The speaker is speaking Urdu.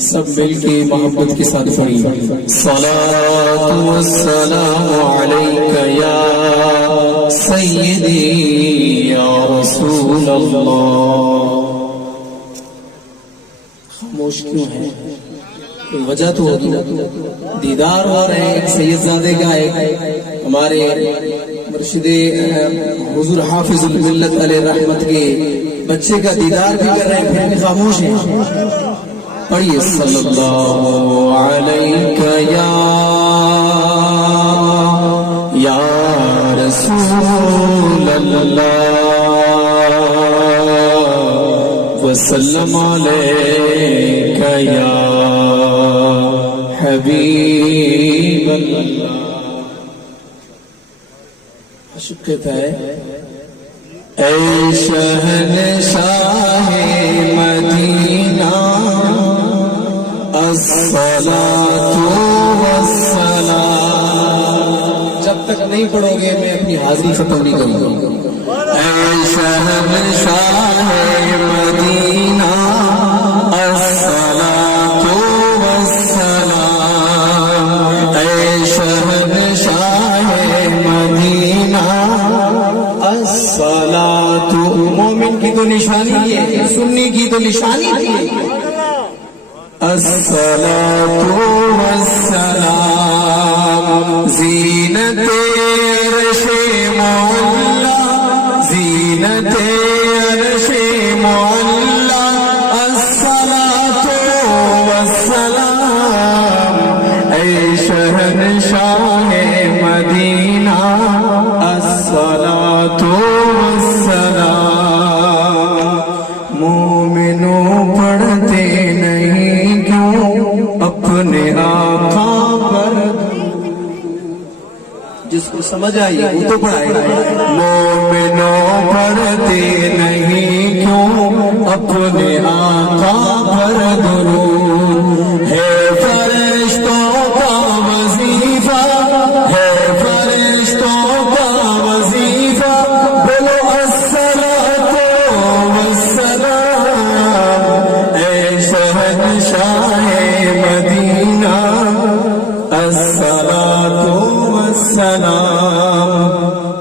سب مل کے محبت کے ساتھ پڑھی صلاۃ والسلام علیک یا سیدی یا رسول اللہ۔ خاموش کیوں ہے؟ کوئی وجہ تو ہوگی، دیدار ہو رہے ہیں ایک سید زادے کا، ایک ہمارے مرشد حضور حافظ الملت علیہ رحمت کے بچے کا دیدار بھی کر رہے ہیں، پھر بھی خاموش ہیں۔ پڑھیے صلی اللہ علیہ یا رسول اللہ وسلم علیک یا حبیب اللہ۔ عشق کہتا ہے اے شہنشاہ مدینہ الصلاۃ والسلام۔ جب تک نہیں پڑھو گے میں اپنی حاضری ختم نہیں کروں گا۔ اے شہنشاہ مدینہ الصلاۃ والسلام، اے شہنشاہ مدینہ الصلاۃ۔ مومن کی تو نشانی ہے، سنی کی تو نشانی ہے الصلاۃ والسلام، زینت عرش مولا، زینت عرش مولا، الصلاۃ والسلام، اے شہنشاہ مدینہ الصلاۃ والسلام۔ مومنوں پڑھتے نہیں کیوں اپنے آقا پر؟ جس کو سمجھ آئی وہ تو پڑھائے۔ مومن